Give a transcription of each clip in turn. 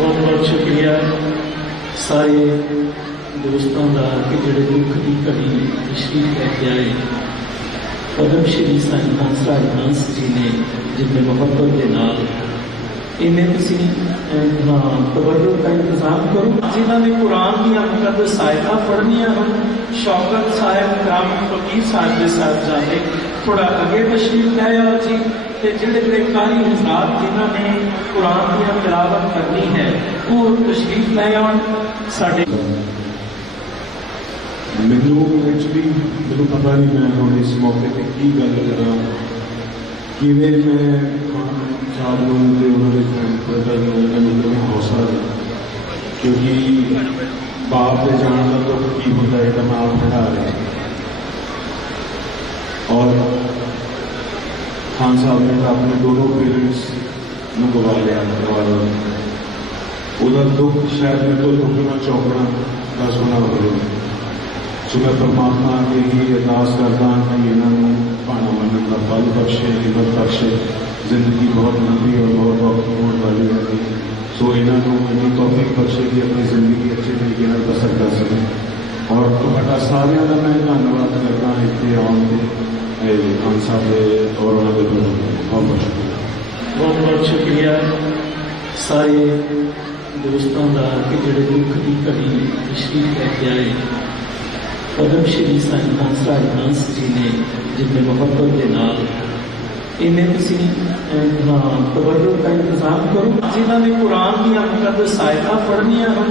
بہت بہت شکریہ سارے دوستوں کا کہ جڑے دکھ کی کڑی تشریف کر کے آئے پدم شری سائی منس رائے جی نے جن میں محبت کے نام توجہ ہاں، کا انتظام جنہوں نے قرآن کی مطلب پڑھنی پڑھنیا شوکت صاحب ساتھ جانے تھوڑا اگے تشریف لے لو جی جی کاری نے قرآن کی تلاوت کرنی ہے وہ تشریف لے آؤ مجھے تربیت پتا نہیں میں اس موقع کی گل کر کیون میں چار میرے انہوں نے فرنڈ بردر میں حوصلہ کیونکہ باپ سے جان کا دکھ کی بنتا ہے مال کھڑا رہے اور خان صاحب نے تو اپنے دونوں پیرنٹس میں گوا لیا آواز وہ شاید میرے دو چوکڑا کا سونا ہو شکر پرماتما ہی ارداس کرتا ہوں کہ یہاں پانا مان کا پاجو بخشے ہمت بخشے زندگی بہت لمبی اور بہت بہت والی ہوتی ہے سو یہاں کو توفیق بخشے کہ اپنی زندگی اچھے طریقے سے بسر کر سکے اور سارا کا میں دن واد کرتا ہوں اس کے آن کے ہنسا کے اور انہوں کے بہت بہت شکریہ بہت بہت شکریہ سارے دوستوں کا کہ جڑے ملک کی تشریف لے کے آئے قدم شری دانس جی نے جن کے محبت کے نام تبدیل کا انتظام کرو جانے پڑھنی ہیں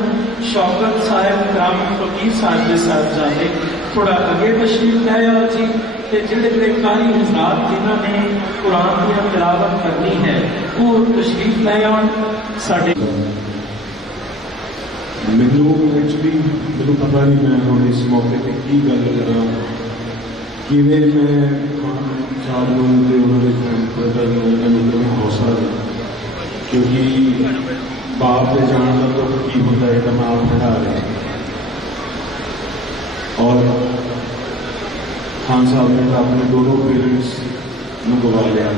شوکت صاحب کرام فقیر صاحب کے ساتھ جانے تھوڑا اگے تشریف لے آؤ جی جہاری حضرات جنہوں نے قرآن دیا تلاوت کرنی ہے وہ تشریف لے آؤ مجھے ایچ بھی مجھے پتا نہیں میں ہوں اس موقع پہ کی گل کر چار منگلے وہاں کے فرنڈ پر ہاؤسا دیا کیونکہ باپ کے جان کا دکھ کی بنتا ہے نام ہٹا رہے ہیں اور خان صاحب نے اپنے دونوں پیرنٹس میں گوا لیا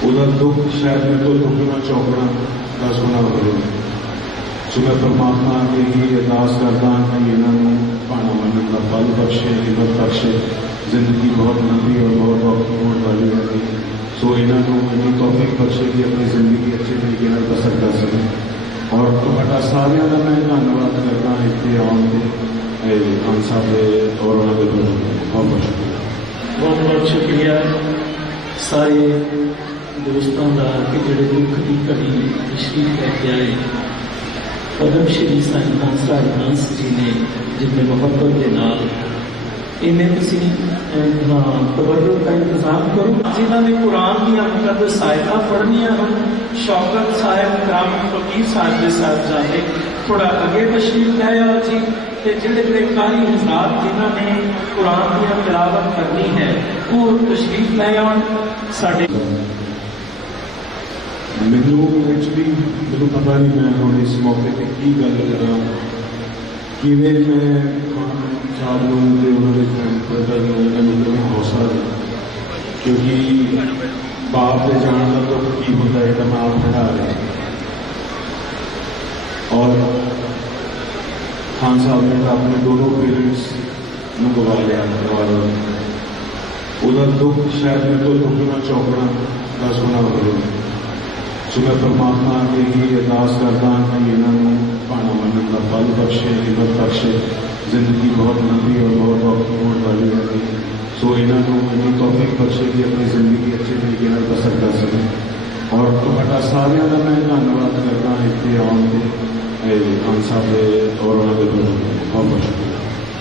پر دکھ شاید میرے کو دکھنا چوکنا کا سونا کرنا شکر پرماتما کی ارداس کرتا ہوں کہ یہاں کا منتقل بخشے لگت بخشے زندگی بہت لمبی اور بہت بہت بہت ہے سو یہاں کو انہیں بخشے کہ اپنی زندگی اچھے طریقے سے بسر کر سکیں اور تھوڑا سارا کا میں دن کرتا ہوں اسے آن کے ہندسا کے اور بہت بہت شکریہ بہت بہت شکریہ سارے دوستوں کا کہ جڑے دکھ کی کبھی تشریف لے کے آئے قدم شری دانس جی نے جن کے انتظام کرو نے قرآن پڑھنیاں ہیں شوکت صاحب رام فکیر صاحب کے ساتھ جانے تھوڑا اگے تشریف لے آؤ جی کاری حضرات جنہ نے قرآن دیا کتابیں کرنی ہے وہ تشریف لے آؤ میرے کچھ بھی مجھے پتا نہیں میں اس موقع پہ کی گل کر ہاں، چار بن کے اندر فرنڈ پر ملتا ہاؤسا دیا کیونکہ باپ کے جان کا دکھ ہی بندہ ہے نام ہٹا رہے اور خان صاحب نے اپنے دونوں پیرنٹس میں گوا لیا کروا لا میرے کو دکھنا چوکنا دس ہونا بدلو شکر پرماتما جی کی ارداس کرتا ہوں کہ یہاں پانا من کا پل بخشے ہمت بخشے زندگی بہت لمبی اور بہت بہت بہت ہے سو یہاں کو ان توفیق بخشے کہ اپنی زندگی اچھے طریقے سے بسر کر سکے اور سارے کا میں دھنیہ واد کرتا ہوں اتنے آؤں کے ہنسا کے اور بہت بہت شکریہ